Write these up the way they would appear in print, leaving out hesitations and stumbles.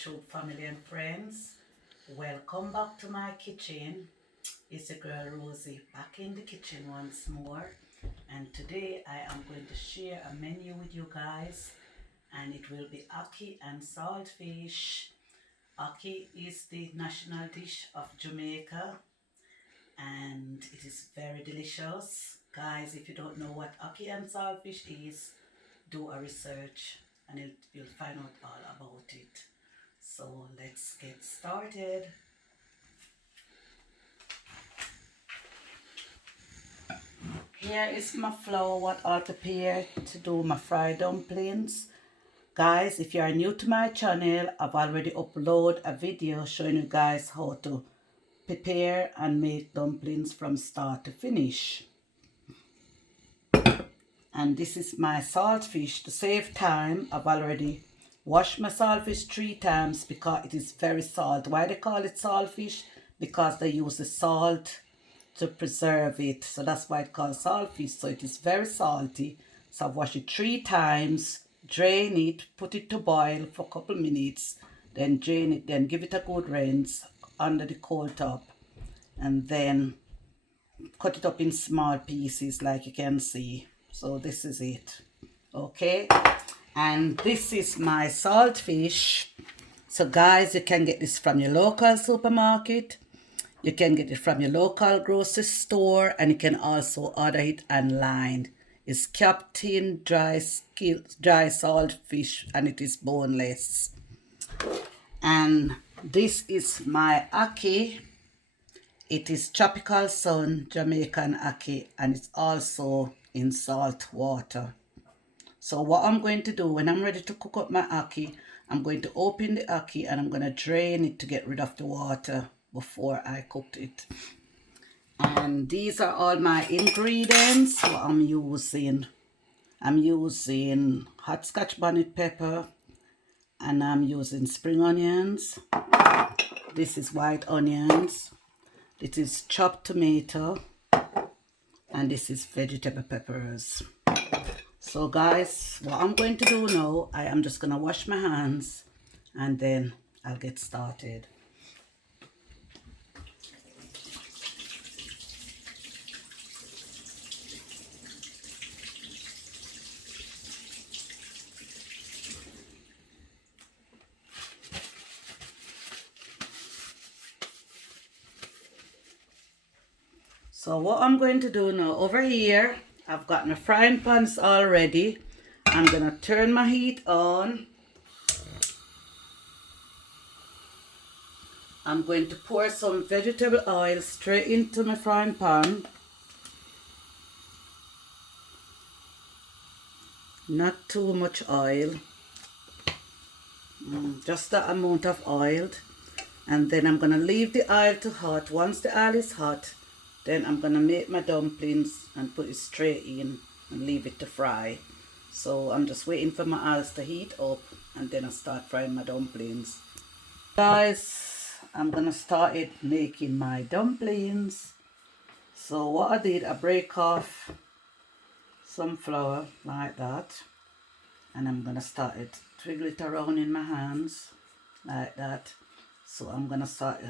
YouTube family and friends. Welcome back to my kitchen. It's your girl Rosie back in the kitchen once more. And today I am going to share a menu with you guys. And it will be ackee and saltfish. Ackee is the national dish of Jamaica. And it is very delicious. Guys, if you don't know what ackee and saltfish is, do a research and you'll find out all about it. So let's get started. Here is my flour, what I'll prepare to do my fried dumplings. Guys, if you are new to my channel, I've already uploaded a video showing you guys how to prepare and make dumplings from start to finish. And this is my saltfish. To save time, I've already washed my saltfish 3 times because it is very salt. Why they call it saltfish? Because they use the salt to preserve it. So that's why it's called saltfish. So it is very salty. So I've washed it 3 times, drain it, put it to boil for a couple minutes, then drain it, then give it a good rinse under the cold tub, and then cut it up in small pieces like you can see. So this is it, okay? And this is my saltfish. So guys, you can get this from your local supermarket, you can get it from your local grocery store, and you can also order it online. It's Captain dry saltfish, and it is boneless. And this is my ackee. It is tropical sun Jamaican ackee, and it's also in salt water. So what I'm going to do when I'm ready to cook up my ackee, I'm going to open the ackee and I'm going to drain it to get rid of the water before I cooked it. And these are all my ingredients. What I'm using hot scotch bonnet pepper, and I'm using spring onions. This is white onions. This is chopped tomato, and this is vegetable peppers. So guys, what I'm going to do now, I am just going to wash my hands and then I'll get started. So what I'm going to do now, over here, I've got my frying pans already. I'm going to turn my heat on. I'm going to pour some vegetable oil straight into my frying pan. Not too much oil. Just that amount of oil. And then I'm going to leave the oil to hot. Once the oil is hot, then I'm going to make my dumplings and put it straight in and leave it to fry. So I'm just waiting for my oils to heat up and then I'll start frying my dumplings. Guys, I'm going to start making my dumplings. So what I did, I break off some flour like that. And I'm going to start twirl it around in my hands like that. So I'm going to start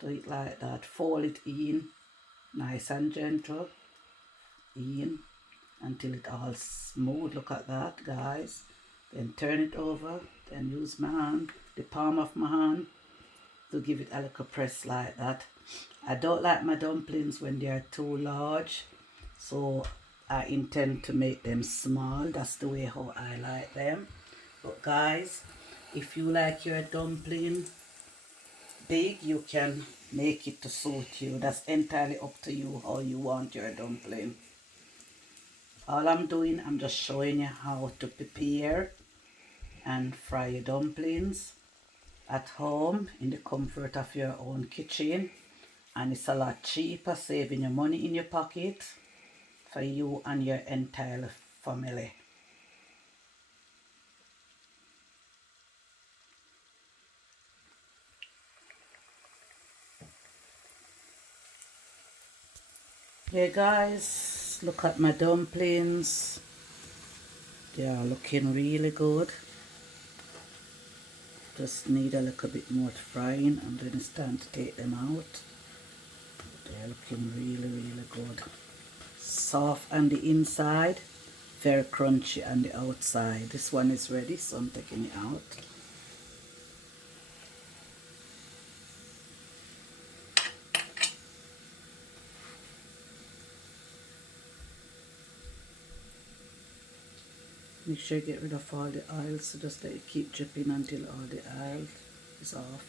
do it like that, fold it in nice and gentle in until it all smooth. Look at that, guys. Then turn it over, then use my hand, the palm of my hand, to give it a little press like that. I don't like my dumplings when they are too large, so I intend to make them small. That's the way how I like them. But guys, if you like your dumpling big, you can make it to suit you. That's entirely up to you how you want your dumpling. All I'm doing, I'm just showing you how to prepare and fry your dumplings at home in the comfort of your own kitchen, and it's a lot cheaper, saving your money in your pocket for you and your entire family. Yeah guys, look at my dumplings. They are looking really good. Just need a little bit more frying, and then it's time to take them out. They're looking really good. Soft on the inside, very crunchy on the outside. This one is ready, so I'm taking it out. Make sure you get rid of all the oil, so just let it keep dripping until all the oil is off.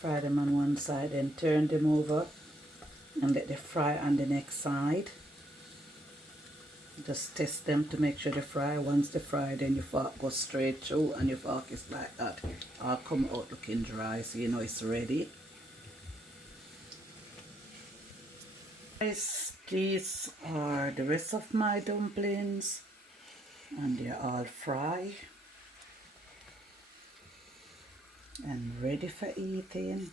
Fry them on one side and turn them over and let them fry on the next side. Just test them to make sure they fry. Once they fry, then your fork goes straight through, and your fork is like that. All come out looking dry, so you know it's ready. Guys, these are the rest of my dumplings, and they're all fried and ready for eating.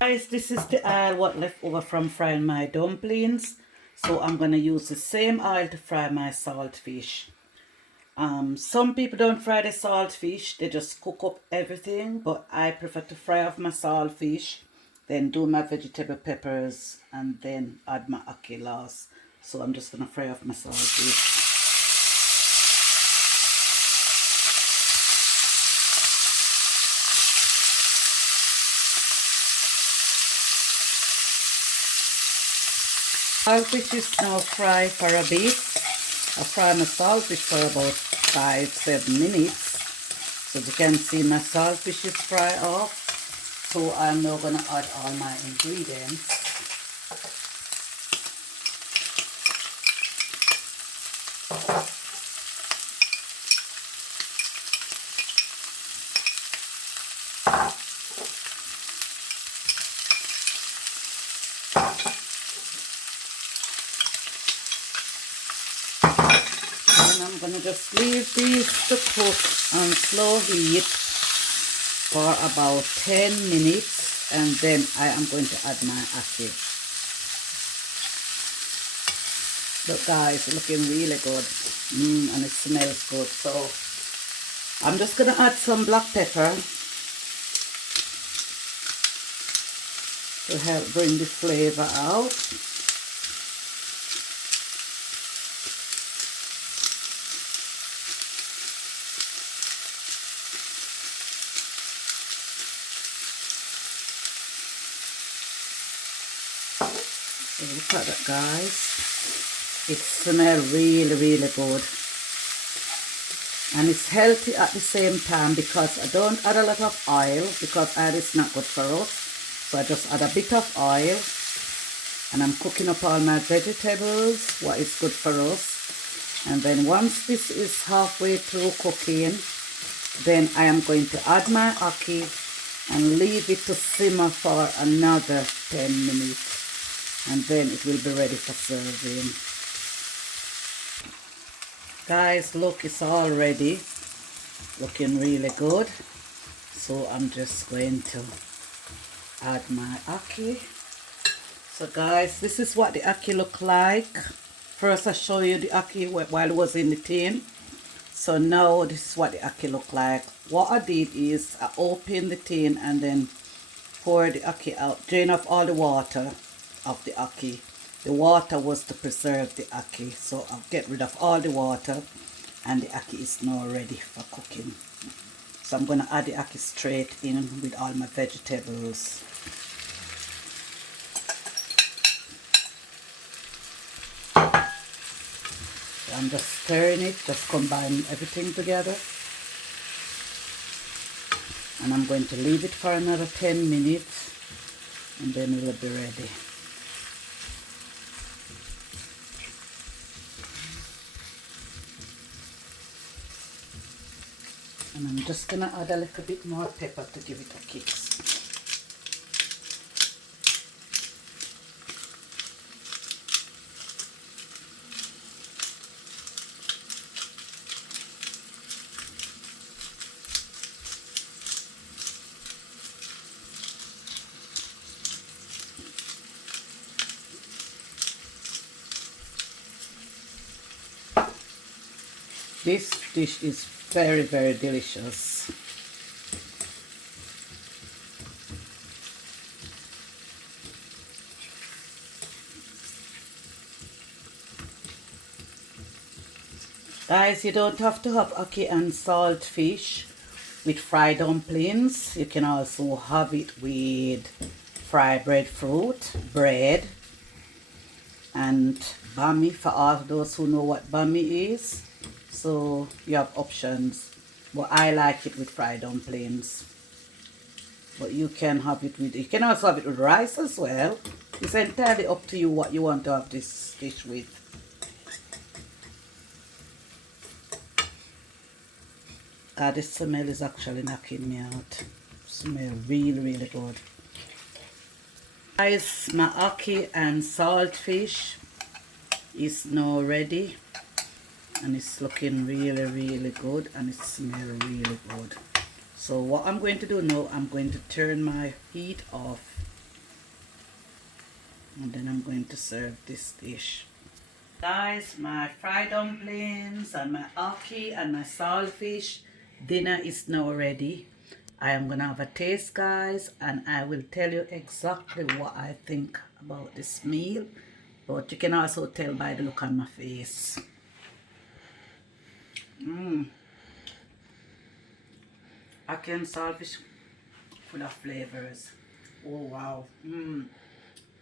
Guys, this is the oil what left over from frying my dumplings. So I'm going to use the same oil to fry my saltfish. Some people don't fry the saltfish, they just cook up everything. But I prefer to fry off my saltfish, then do my vegetable peppers, and then add my ackee last. So I'm just going to fry off my saltfish. Saltfish is now fried for a bit. I fry my saltfish for about 5-7 minutes. So you can see my saltfish is fried off. So I'm now going to add all my ingredients. I'm going to just leave these to cook on slow heat for about 10 minutes, and then I am going to add my ackee. Look guys, it's looking really good, and it smells good. So I'm just going to add some black pepper to help bring the flavor out. Look at that guys, it smells really good, and it's healthy at the same time because I don't add a lot of oil because oil is not good for us. So I just add a bit of oil, and I'm cooking up all my vegetables, what is good for us. And then once this is halfway through cooking, then I am going to add my ackee and leave it to simmer for another 10 minutes. And then it will be ready for serving. Guys, look, it's all ready. Looking really good. So I'm just going to add my ackee. So guys, this is what the ackee look like. First I show you the ackee while it was in the tin. So now this is what the ackee look like. What I did is I opened the tin and then pour the ackee out, drain off all the water of the ackee. The water was to preserve the ackee, so I'll get rid of all the water, and the ackee is now ready for cooking. So I'm going to add the ackee straight in with all my vegetables. So I'm just stirring it, just combine everything together, and I'm going to leave it for another 10 minutes, and then it will be ready. And I'm just going to add a little bit more pepper to give it a kick. This dish is very, very delicious. Guys, you don't have to have ackee and saltfish with fried dumplings. You can also have it with fried breadfruit, bread, and bami for all those who know what bami is. So you have options, but I like it with fried dumplings. But you can have it with, you can also have it with rice as well. It's entirely up to you what you want to have this dish with. God, the smell is actually knocking me out. Smell really, really good. Guys, my ackee and saltfish is now ready. And it's looking really, really good. And it smells really good. So what I'm going to do now, I'm going to turn my heat off. And then I'm going to serve this dish. Guys, my fried dumplings and my ackee and my saltfish dinner is now ready. I am gonna have a taste, guys, and I will tell you exactly what I think about this meal. But you can also tell by the look on my face. Ackee and saltfish full of flavors. Oh wow.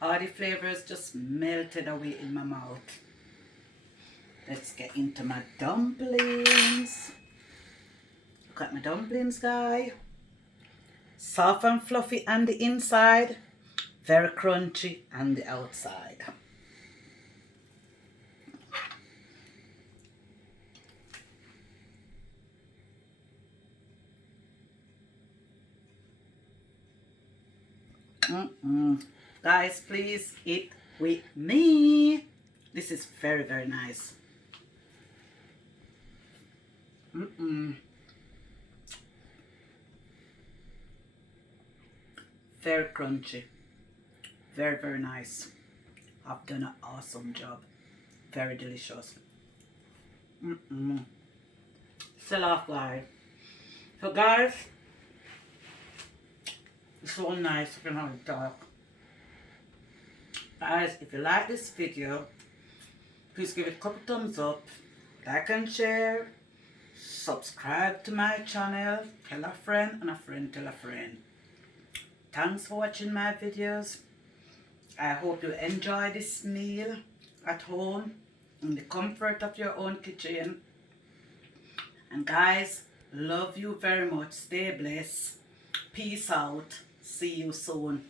All the flavors just melted away in my mouth. Let's get into my dumplings. Look at my dumplings, guys. Soft and fluffy on the inside, very crunchy on the outside. Guys, please eat with me. This is very, very nice. Very crunchy. Very, very nice. I've done an awesome job. Very delicious. Sell off, guys. So, guys, it's so nice you can have a talk. Guys, if you like this video, please give it a couple thumbs up, like and share, subscribe to my channel, tell a friend, and a friend tell a friend. Thanks for watching my videos. I hope you enjoy this meal at home in the comfort of your own kitchen. And guys, love you very much. Stay blessed. Peace out. See you soon.